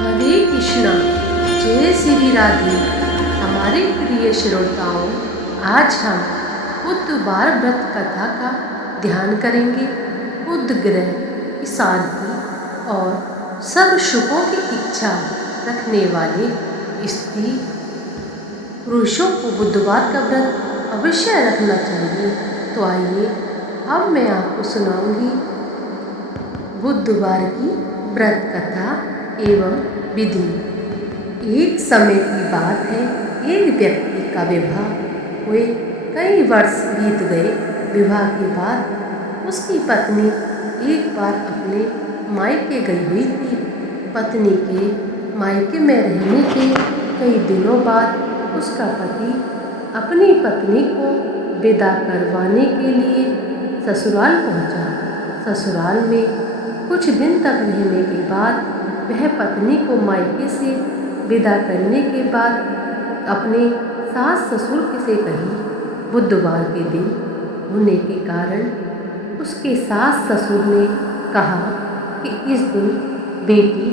हरे कृष्णा, जय श्री राधे। हमारे प्रिय श्रोताओं, आज हम बुधवार व्रत कथा का ध्यान करेंगे। बुध ग्रह की शांति और सब सुखों की इच्छा रखने वाले स्त्री पुरुषों को बुधवार का व्रत अवश्य रखना चाहिए। तो आइए अब मैं आपको सुनाऊंगी बुधवार की व्रत कथा एवं विधि। एक समय की बात है, एक व्यक्ति का विवाह हुए कई वर्ष बीत गए। विवाह के बाद उसकी पत्नी एक बार अपने मायके गई हुई थी। पत्नी के मायके में रहने के कई दिनों बाद उसका पति अपनी पत्नी को विदा करवाने के लिए ससुराल पहुंचा। ससुराल में कुछ दिन तक रहने के बाद वह पत्नी को मायके से विदा करने के बाद अपने सास ससुर से कहीं बुधवार के दिन होने के कारण उसके सास ससुर ने कहा कि इस दिन बेटी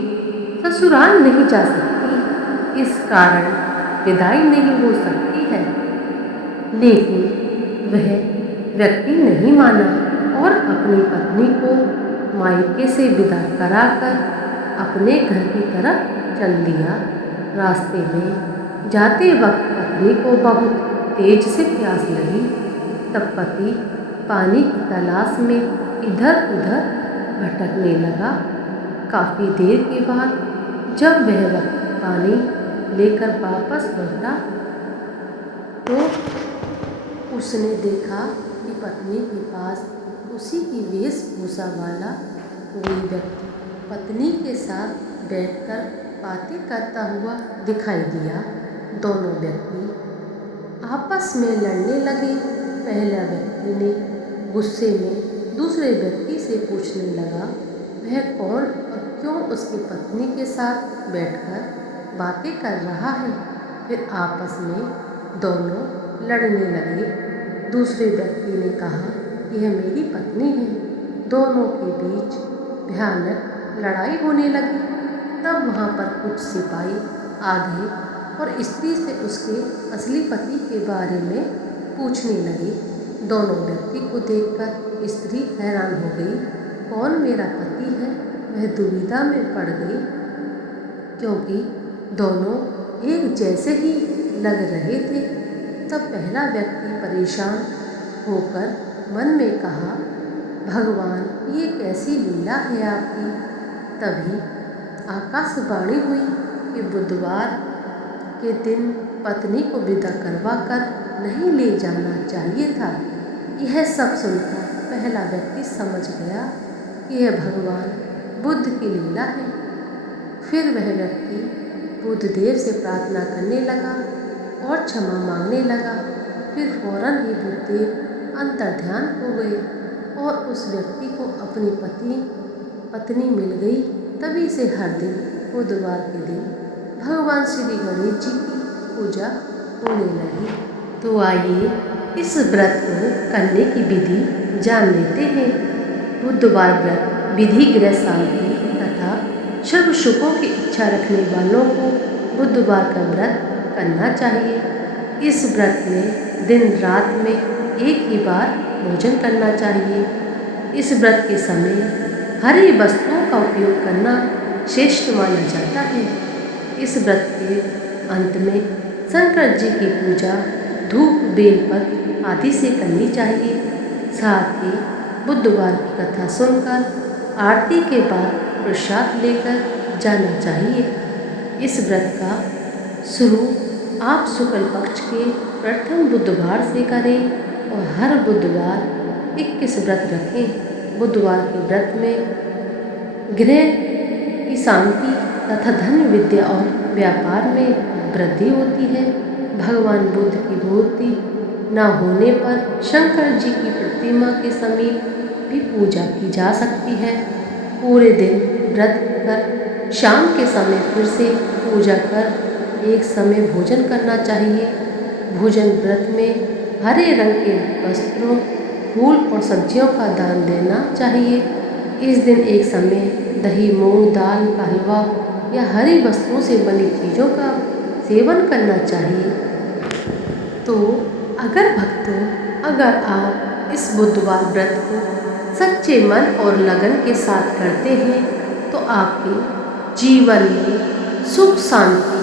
ससुराल नहीं जा सकती, इस कारण विदाई नहीं हो सकती है। लेकिन वह व्यक्ति नहीं माना और अपनी पत्नी को मायके से विदा कराकर अपने घर की तरफ चल दिया। रास्ते में जाते वक्त पत्नी को बहुत तेज से प्यास लगी। तब पति पानी की तलाश में इधर उधर भटकने लगा। काफ़ी देर के बाद जब वह व्यक्ति पानी लेकर वापस लौटा तो उसने देखा कि पत्नी के पास उसी की वेशभूषा वाला कोई व्यक्ति पत्नी के साथ बैठकर बातें करता हुआ दिखाई दिया। दोनों व्यक्ति आपस में लड़ने लगे। पहला व्यक्ति ने गुस्से में दूसरे व्यक्ति से पूछने लगा वह कौन और क्यों उसकी पत्नी के साथ बैठकर बातें कर रहा है। फिर आपस में दोनों लड़ने लगे। दूसरे व्यक्ति ने कहा यह मेरी पत्नी है। दोनों के बीच भयानक लड़ाई होने लगी। तब वहाँ पर कुछ सिपाही आ गए और स्त्री से उसके असली पति के बारे में पूछने लगे। दोनों व्यक्ति को देखकर स्त्री हैरान हो गई। कौन मेरा पति है, वह दुविधा में पड़ गई क्योंकि दोनों एक जैसे ही लग रहे थे। तब पहला व्यक्ति परेशान होकर मन में कहा, भगवान ये कैसी लीला है आपकी। तभी आकाशवाणी हुई कि बुधवार के दिन पत्नी को विदा करवाकर नहीं ले जाना चाहिए था। यह सब सुनकर पहला व्यक्ति समझ गया कि यह भगवान बुद्ध की लीला है। फिर वह व्यक्ति बुद्धदेव से प्रार्थना करने लगा और क्षमा मांगने लगा। फिर फौरन ही बुद्धदेव अंतर्ध्यान हो गए और उस व्यक्ति को अपनी पत्नी मिल गई। तभी से हर दिन बुधवार के दिन भगवान श्री गणेश जी की पूजा होने लगी। तो आइए इस व्रत को करने की विधि जान लेते हैं। बुधवार व्रत विधि गृह शांति तथा सर्व सुखों की इच्छा रखने वालों को बुधवार का व्रत करना चाहिए। इस व्रत में दिन रात में एक ही बार भोजन करना चाहिए। इस व्रत के समय हरी वस्तुओं का उपयोग करना श्रेष्ठ माना जाता है। इस व्रत के अंत में शंकर जी की पूजा धूप बेलपत्र आदि से करनी चाहिए। साथ ही बुधवार की कथा सुनकर आरती के बाद प्रसाद लेकर जाना चाहिए। इस व्रत का शुरू आप शुक्ल पक्ष के प्रथम बुधवार से करें और हर बुधवार 21 व्रत रखें। बुधवार के व्रत में गृह की शांति तथा धन विद्या और व्यापार में वृद्धि होती है। भगवान बुद्ध की मूर्ति न होने पर शंकर जी की प्रतिमा के समीप भी पूजा की जा सकती है। पूरे दिन व्रत कर शाम के समय फिर से पूजा कर एक समय भोजन करना चाहिए। भोजन व्रत में हरे रंग के वस्त्रों, फूल और सब्जियों का दान देना चाहिए। इस दिन एक समय दही मूंग दाल का हलवा या हरी वस्तुओं से बनी चीज़ों का सेवन करना चाहिए। तो अगर आप इस बुधवार व्रत को सच्चे मन और लगन के साथ करते हैं तो आपके जीवन में सुख शांति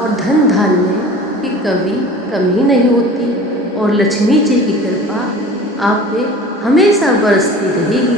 और धन धान्य की कभी कमी नहीं होती और लक्ष्मी जी की कृपा आप पे हमेशा बरसती रहेगी।